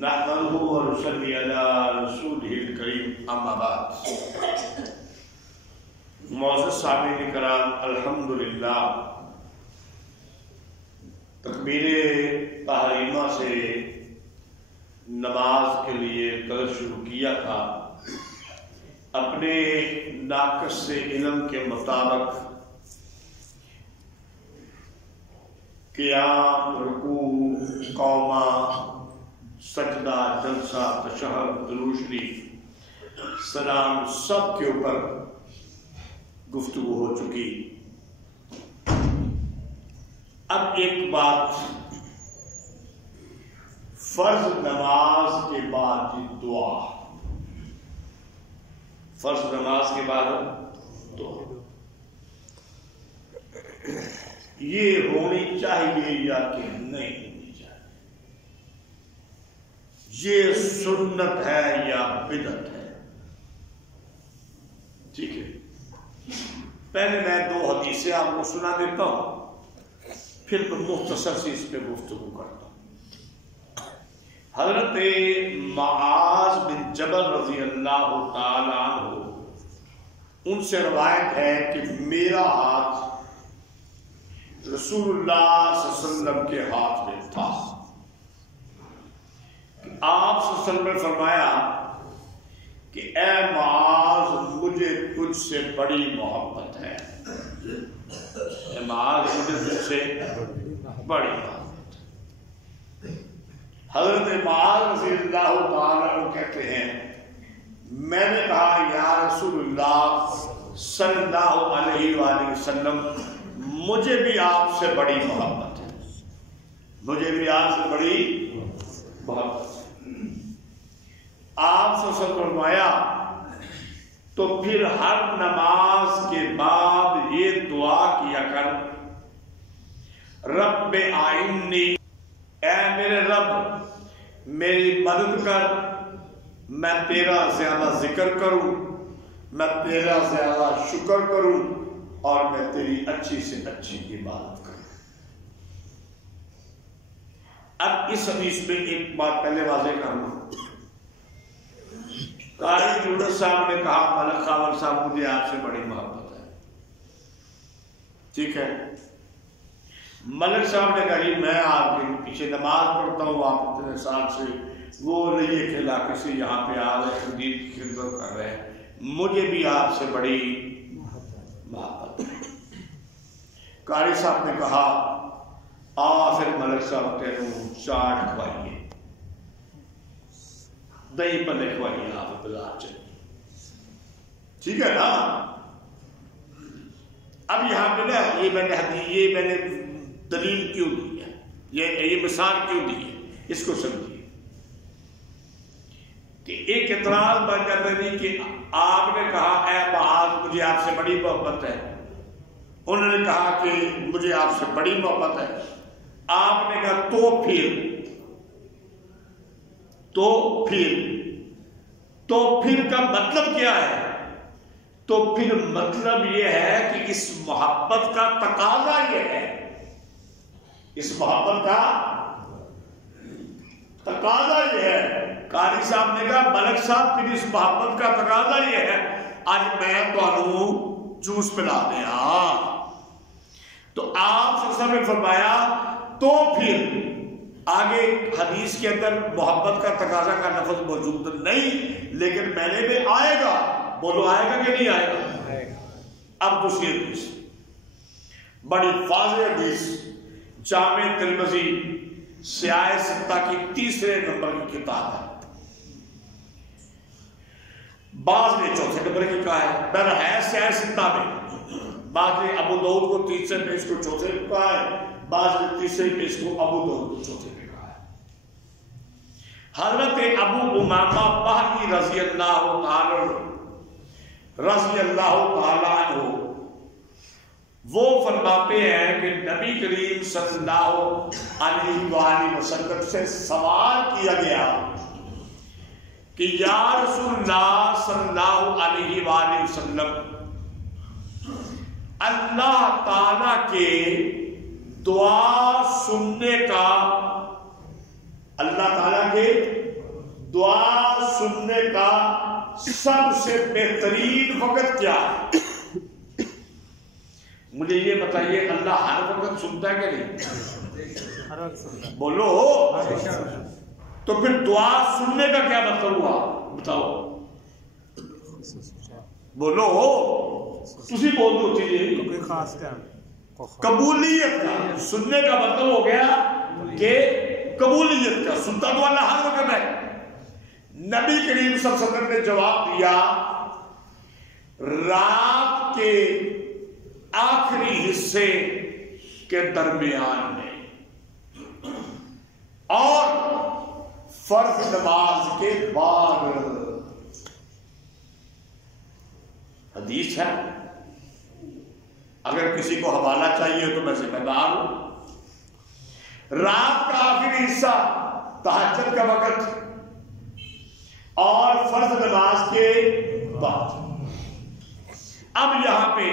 نحمده ونصلي على رسوله الكريم اما بعد معزز سامعین کرام الحمدللہ تکبیر تحریمہ سے نماز کے لیے درس شروع کیا تھا۔ اپنے ناقص سے علم کے مطابق قیام، رکوع، قومہ، سجدہ، جلسہ، تشہد، درود شریف، سلام سب کے اوپر گفتگو ہو چکی۔ اب ایک بات، فرض نماز کے بعد کی دعا، فرض نماز کے بعد دعا یہ ہونی چاہیے یا کہ نہیں ہونی چاہیے؟ یہ سنت ہے یا بدعت ہے؟ ٹھیک ہے، پہلے میں دو حدیثیں آپ کو سنا دیتا ہوں، پھر میں مختصر سی اس پہ گفتگو کرتا ہوں۔ حضرت معاذ بن جبل رضی اللہ تعالیٰ عنہ، ان سے روایت ہے کہ میرا ہاتھ رسول اللہ صلی اللہ علیہ وسلم کے ہاتھ میں تھا۔ آپ صلی اللہ علیہ وسلم نے فرمایا کہ اے معاذ، مجھے تجھ سے بڑی محبت ہے۔ اے معاذ، مجھے تجھ سے بڑی محبت ہے۔ حضرت معاذ رضی اللہ تعالیٰ عنہ کہتے ہیں، میں نے کہا یا رسول اللہ صلی اللہ علیہ وآلہ وسلم، مجھے بھی آپ سے بڑی محبت ہے، مجھے بھی آپ سے بڑی محبت ہے۔ آپ سے فرمایا تو پھر ہر نماز کے بعد یہ دعا کیا کر، رب اعنی، اے میرے رب میری مدد کر، میں تیرا زیادہ ذکر کروں، میں تیرا زیادہ شکر کروں، اور میں تیری اچھی سے اچھی عبادت کروں۔ اب اس حدیث میں ایک بات پہلے واضح کروں، قاری جوڑت صاحب نے کہا ملک خاور صاحب مجھے آپ سے بڑی محبت ہے، ٹھیک ہے۔ ملک صاحب نے کہا جی میں آپ کے پیچھے نماز پڑھتا ہوں، آپ اتنے سال سے وہ رہیے کے علاقے سے یہاں پہ آ رہے ہیں، دین کی خدمت کر رہے ہیں، مجھے بھی آپ سے بڑی محبت ہے۔ قاری صاحب نے کہا پھر ملک صاحب تینوں چاٹ کھوائیے، دہی پلے کھوائیے، آپ بازار چلیے، ٹھیک ہے نا۔ اب یہاں پہ نا یہ میں نے دلیل کیوں دی ہے، یہ مثال کیوں دی ہے، اس کو سمجھیے کہ ایک اعتراض بن جاتا ہے کہ آپ نے کہا اے معاذ مجھے آپ سے بڑی محبت ہے، انہوں نے کہا کہ مجھے آپ سے بڑی محبت ہے، آپ نے کہا تو پھر کا مطلب کیا ہے؟ تو پھر مطلب یہ ہے کہ اس محبت کا تقاضا یہ ہے، اس محبت کا تقاضا یہ ہے۔ قاری صاحب نے کہا ملک صاحب پھر اس محبت کا تقاضا یہ ہے، آج میں تو جوس پلا دیا۔ تو آپ نے فرمایا تو پھر آگے حدیث کے اندر محبت کا تقاضا کا لفظ موجود نہیں، لیکن میں نے بھی آئے گا، بولو آئے گا کہ نہیں آئے گا؟ اب دوسری حدیث بڑی واضح حدیث، جامع ترمذی سیاہ ستہ کی تیسرے نمبر کی کتاب ہے، بعض نے چوتھے نمبر کی کہا ہے، بہر ہے سیاہ ستہ میں، بعض نے ابو داؤد کو تیسرے پہ، اس کو چوتھے پہ کہا ہے، بعض نے تیسرے پہ، اس کو ابو داؤد کو چوتھے پہ کہا ہے۔ حضرت ابو امامہ باہلی رضی اللہ تعالیٰ عنہ وہ فرماتے ہیں کہ نبی کریم صلی اللہ علیہ وآلہ وسلم سے سوال کیا گیا کہ یا رسول اللہ صلی اللہ علیہ وآلہ وسلم، اللہ تعالی کے دعا سننے کا، اللہ تعالیٰ کے سب سے بہترین وقت کیا ہے؟ مجھے یہ بتائیے، اللہ ہر وقت سنتا ہے کہ نہیں؟ بولو۔ تو پھر دعا سننے کا کیا مطلب ہوا؟ بتاؤ، بولو، تسی بول دو چیزیں۔ قبولیت کا سننے کا مطلب ہو گیا کہ قبولیت کا، سنتا تو اللہ ہر وقت ہے۔ نبی کریم صلی اللہ علیہ وسلم نے جواب دیا، رات کے آخری حصے کے درمیان میں اور فرض نماز کے بعد۔ حدیث ہے، اگر کسی کو حوالہ چاہیے تو میں ذمہ دار ہوں۔ رات کا آخری حصہ تہجد کا وقت اور فرض نماز کے بعد۔ اب یہاں پہ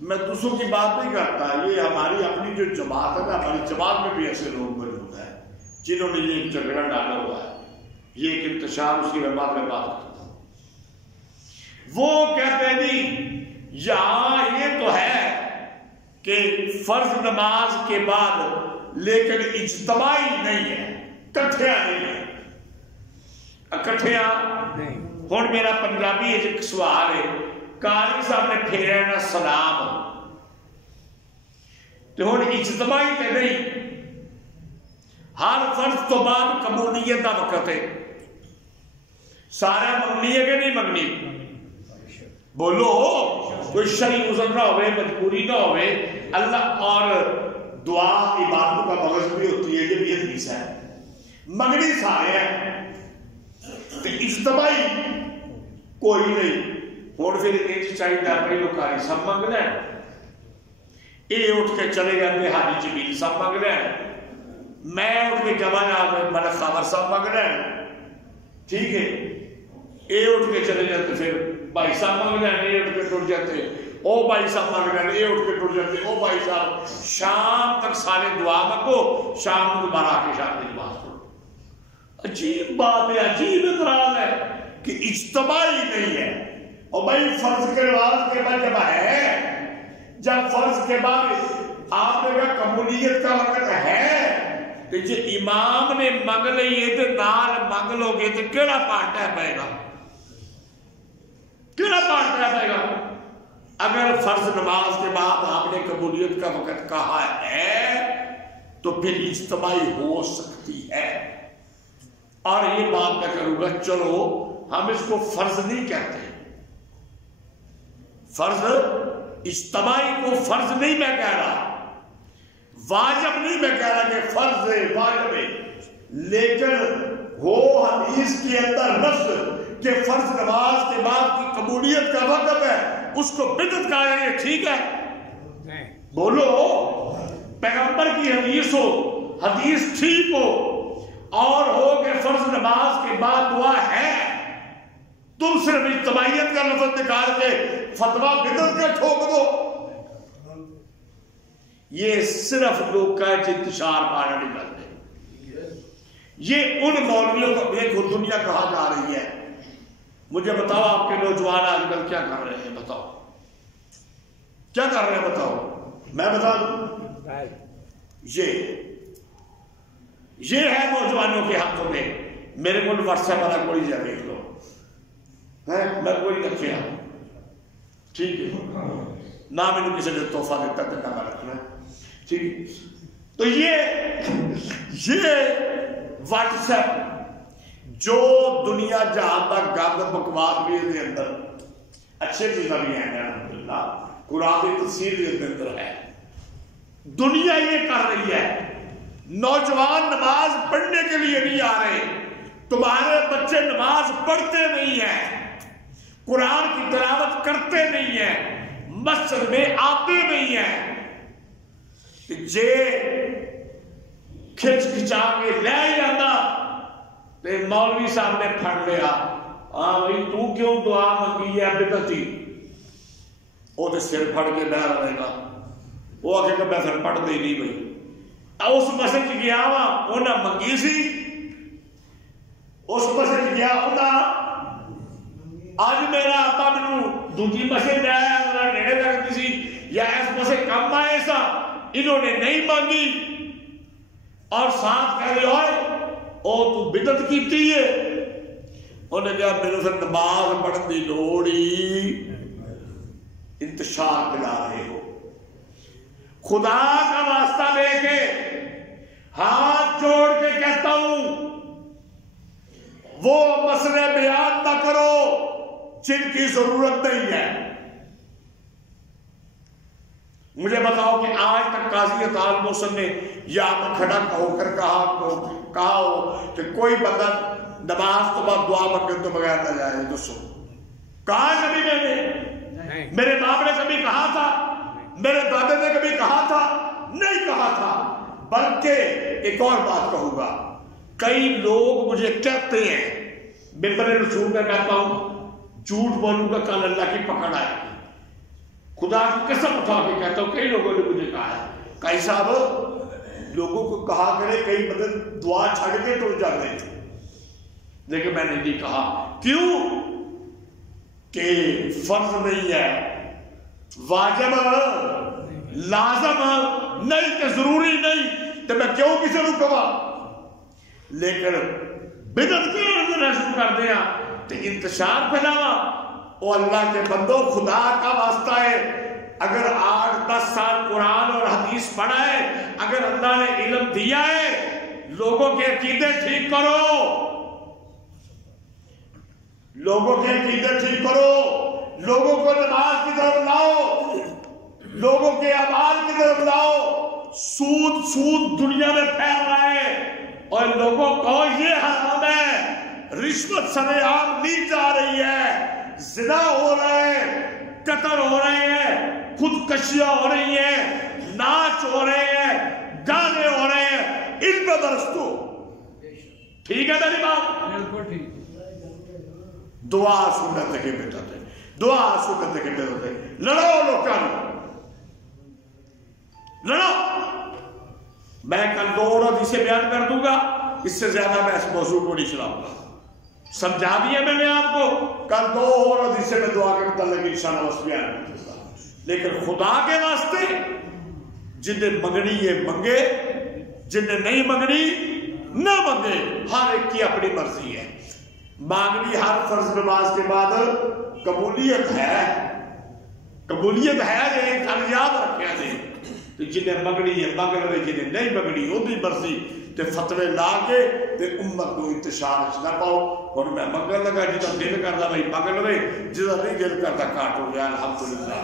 میں دوسروں کی بات نہیں کرتا، یہ ہماری اپنی جو جماعت ہے نا، ہماری جماعت میں بھی ایسے لوگ موجود ہیں جنہوں نے یہ ایک جھگڑا ڈالا ہوا ہے، یہ ایک انتشار، اس کی میں بات کرتا ہوں۔ وہ کہتے ہیں نہیں، یہاں یہ تو ہے کہ فرض نماز کے بعد، لیکن اجتماعی نہیں ہے، کٹھیاں نہیں ہے، کٹھیاں نہیں۔ ہوں میرا پنجابی ایک سوال ہے، قاری صاحب نے پھیرا نا سلام، تو ہوں اجتماعی تے نہیں، ہر فرض تو بعد قبولیت کا وقت ہے، سارا منگنی ہے کہ نہیں منگنی؟ بولو، کوئی شرعی عذر نہ ہوئے، مجبوری نہ ہوئے، اللہ اور دعا عبادتوں کا مغز بھی ہوتی ہے، یہ بھی حدیث ہے، منگنی سارے ہیں، تو اجتماعی کوئی نہیں۔ اور پھر ایک چاہیے پہلو کاری سب منگ لیں، یہ اٹھ کے چلے جاتے حاجی جمیل سب منگ لیں، میں اٹھ کے جمع ملک خاور سب منگ لیں، ٹھیک ہے، یہ اٹھ کے چلے جاتے، پھر بھائی صاحب منگ لیں، یہ اٹھ کے ٹوٹ جاتے، او بھائی صاحب منگ لیں، یہ اٹھ کے ٹوٹ جاتے، او بھائی صاحب، شام تک سارے دعا منگو، شام کو دوبارہ آ کے شام کی نماز پڑھو۔ عجیب بات ہے، عجیب اعتراض ہے کہ اجتماعی نہیں ہے۔ اور بھائی فرض کے نماز کے بعد جب ہے، جب فرض کے بعد آپ نے کہا قبولیت کا وقت ہے، تو یہ امام نے منگ لئیے تو نال منگ لو گے تو کیڑا پارٹ ہے پائے گا؟ کیڑا پارٹ ہے پائے گا؟ اگر فرض نماز کے بعد آپ نے قبولیت کا وقت کہا ہے تو پھر اجتماعی ہو سکتی ہے۔ اور یہ بات میں کروں گا، چلو ہم اس کو فرض نہیں کہتے، فرض اجتماعی کو فرض نہیں میں کہہ رہا، واجب نہیں میں کہہ رہا کہ فرض ہے، واجب ہے، لیکن وہ حدیث کے اندر نص کہ فرض نماز کے بعد کی قبولیت کا وقت ہے، اس کو بدعت کہا جائے، ٹھیک ہے؟ بولو، پیغمبر کی حدیث ہو، حدیث ٹھیک ہو، اور ہو کہ فرض نماز کے بعد دعا ہے، تم صرف اجتماعیت کا لفظ نکال کے فتویٰ بدعت کا ٹھوک دو، یہ صرف لوگ کا انتشار پانا نکلتے۔ یہ ان مولویوں کو دیکھو دنیا کہاں جا رہی ہے، مجھے بتاؤ آپ کے نوجوان آج کل کیا کر رہے ہیں؟ بتاؤ کیا کر رہے ہیں؟ بتاؤ، میں بتا دوں، یہ ہے نوجوانوں کے ہاتھوں میں۔ میرے کو واٹس ایپ والا کوئی جا دیکھ لو، میں کوئی رکھے ہوں، ٹھیک ہے، نہ میں نے کسی نے تحفہ دیتا تو نہ میں رکھنا، ٹھیک۔ تو یہ واٹس ایپ جو دنیا جہاں تک گند بکواس بھی ہے اندر، اچھے چیزیں بھی ہیں الحمدللہ، قرآن کی تفسیر بھی اندر ہے، دنیا یہ کر رہی ہے۔ نوجوان نماز پڑھنے کے لیے نہیں آ رہے، تمہارے بچے نماز پڑھتے نہیں ہیں، قرآن کی تلاوت کرتے نہیں ہیں، مسجد میں آتے نہیں ہیں، جے کھچ کھچا کے لے جاتا تے مولوی صاحب نے پھڑ لیا، ہاں بھائی تو کیوں دعا منگی ہے بدعتی، وہ تو سر پھڑ کے بہ رہے گا، وہ آگے کہ میں پھر پڑھ دے نہیں بھائی، اس مسجد گیا وا انہیں منگی سی، اس مسجد گیا انہیں اج میرا آپا مینوں دوجی مسجد آیا ذرا نیڑے لگتی سی یا اس پاسے کم آئے سا، انہوں نے نہیں مانگی اور ساتھ کہہ رہے ہوئے او تو بدعت کیتی ہے، انہوں نے کہا میرے پھر نماز پڑھن دی لوڑ ہی، انتشار پھیلا رہے ہو۔ خدا کا واسطہ دے کے ہاتھ جوڑ کے کہتا ہوں وہ مسئلے بیان نہ کرو جن کی ضرورت نہیں ہے۔ مجھے بتاؤ کہ آج تک قاضی اطاعت محسن نے یا کھڑا ہو کر کہا ہو کہ کوئی بندہ نماز تو بعد دعا مانگے تو بغیر نہ جائے، دوستو کہا کبھی میں نے؟ میرے باپ نے کبھی کہا تھا؟ میرے دادے نے کبھی کہا تھا؟ نہیں کہا تھا۔ بلکہ ایک اور بات کہوں گا، کئی لوگ مجھے کہتے ہیں، ممبر رسول میں کہتا ہوں جھوٹ بولوں گا کل اللہ کی پکڑ آئے گی، خدا کی قسم اٹھا کے کہتا ہوں کئی لوگوں نے مجھے کہا ہے کئی صاحب لوگوں کو کہا کرے کئی مدد دعا چھڑ کے ٹر جاتے ہیں، لیکن میں نے نہیں کہا۔ کیوں کہ فرض نہیں ہے، واجب لازم نہیں کہ ضروری نہیں، تو میں کیوں کسی کو کہا؟ لیکن بدعت کی شروع کر دیا تو انتشار پھیلاوا۔ او اللہ کے بندو خدا کا واسطہ ہے، اگر 8-10 سال قرآن اور حدیث پڑھا ہے، اگر اللہ نے علم دیا ہے، لوگوں کے عقیدے ٹھیک کرو، لوگوں کے عقیدے ٹھیک کرو، لوگوں کو نماز کی طرف لاؤ، لوگوں کے اعمال کی طرف لاؤ۔ سود دنیا میں پھیل رہا ہے اور لوگوں کو یہ حرام ہے، رشوت سر عام لی جا رہی ہے، زنا ہو رہا ہے، قتل ہو رہے ہیں، خودکشیاں ہو رہی ہیں، ناچ ہو رہے ہیں، گانے ہو رہے ہیں، ان پہ درستو ٹھیک ہے میری بات؟ دعا سنت کے بیٹا تھے، دعا سنت کے بیٹا تھے، لڑو لوکاں لڑو۔ میں کل 2 اور حدیثیں بیان کر دوں گا، اس سے زیادہ میں اس موضوع کو نہیں چلاؤں گا، سمجھا دیا میں نے آپ کو۔ کل 2 اور حدیثیں میں دعا کے متعلق انشاءاللہ اس بیان کر دوں گا۔ لیکن خدا کے واسطے جن نے منگنی یہ منگے، جن نے نہیں منگنی نہ منگے، ہر ایک کی اپنی مرضی ہے۔ مانگنی ہر فرض نماز کے بعد قبولیت ہے، قبولیت ہے، یہ کل یاد رکھیا جائے۔ جنہیں مگنی ہے مگ لے، جنہیں نہیں مگنی وہ بھی مرضی، تے فتوے لا کے تے امت کو انتشار نہ پاؤ۔ اور میں مگن لگا جدا دل کرتا بھائی مگ لے، جدا نہیں دل کرتا کاٹو۔ الحمدللہ۔